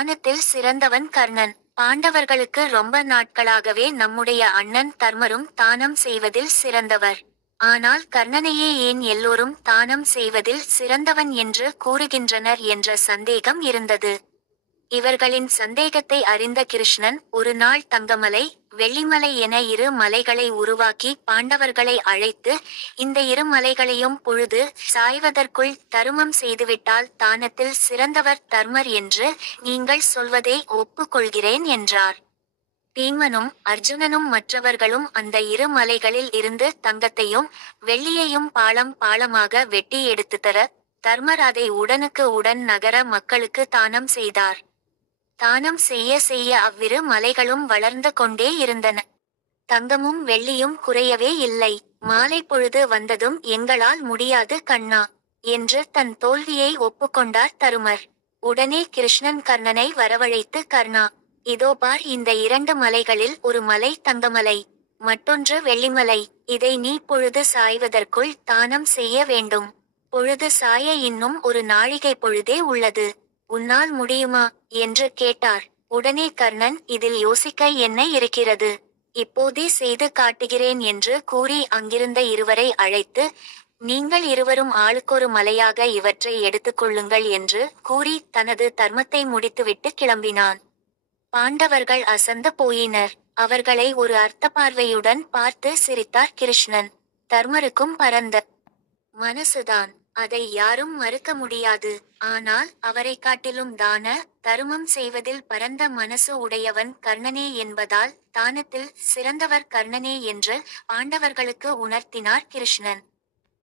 தானத்தில் சிறந்தவன் கர்ணன். பாண்டவர்களுக்கு ரொம்ப நாட்களாகவே நம்முடைய அண்ணன் தர்மரும் தானம் செய்வதில் சிறந்தவர். ஆனால் கர்ணனையே ஏன் எல்லோரும் தானம் செய்வதில் சிறந்தவன் என்று கூறுகின்றனர் என்ற சந்தேகம் இருந்தது. இவர்களின் சந்தேகத்தை அறிந்த கிருஷ்ணன் ஒரு நாள் தங்கமலை, வெள்ளிமலை என இரு மலைகளை உருவாக்கி பாண்டவர்களை அழைத்து, இந்த இரு மலைகளையும் பொழுது சாய்வதற்குள் தருமம் செய்துவிட்டால் தானத்தில் சிறந்தவர் தர்மர் என்று நீங்கள் சொல்வதை ஒப்புக்கொள்கிறேன் என்றார். பீமனும் அர்ஜுனனும் மற்றவர்களும் அந்த இரு மலைகளில் இருந்து தங்கத்தையும் வெள்ளியையும் பாளம் பாளமாக வெட்டி எடுத்துத்தர, தர்மர் அதை உடனுக்கு உடன் நகர மக்களுக்கு தானம் செய்தார். தானம் செய்ய செய்ய அவ்விரு மலைகளும் வளர்ந்து கொண்டே இருந்தன. தங்கமும் வெள்ளியும் குறையவே இல்லை. மாலை பொழுது வந்ததும் எங்களால் முடியாது கண்ணா என்று தன் தோல்வியை ஒப்புக்கொண்டார் தருமர். உடனே கிருஷ்ணன் கர்ணனை வரவழைத்து, கர்ணா, இதோ பார், இந்த இரண்டு மலைகளில் ஒரு மலை தங்கமலை, மற்றொன்று வெள்ளிமலை. இதை நீ பொழுது சாய்வதற்குள் தானம் செய்ய வேண்டும். பொழுது சாய இன்னும் ஒரு நாழிகை பொழுதே உள்ளது. உன்னால் முடியுமா என்று கேட்டார். உடனே கர்ணன், இதில் யோசிக்க என்ன இருக்கிறது, இப்போதே செய்து காட்டுகிறேன் என்று கூறி அங்கிருந்த இருவரை அழைத்து, நீங்கள் இருவரும் ஆளுக்கொரு மலையாக இவற்றை எடுத்துக்கொள்ளுங்கள் என்று கூறி தனது தர்மத்தை முடித்துவிட்டு கிளம்பினான். பாண்டவர்கள் அசந்து போயினர். அவர்களை ஒரு அர்த்த பார்வையுடன் பார்த்து சிரித்தார் கிருஷ்ணன். தர்மருக்கும் பரந்த மனசுதான், அதை யாரும் மறுக்க முடியாது. ஆனால் அவரை காட்டிலும் தான தருமம் செய்வதில் பரந்த மனசு உடையவன் கர்ணனே என்பதால் தானத்தில் சிறந்தவர் கர்ணனே என்று பாண்டவர்களுக்கு உணர்த்தினார் கிருஷ்ணன்.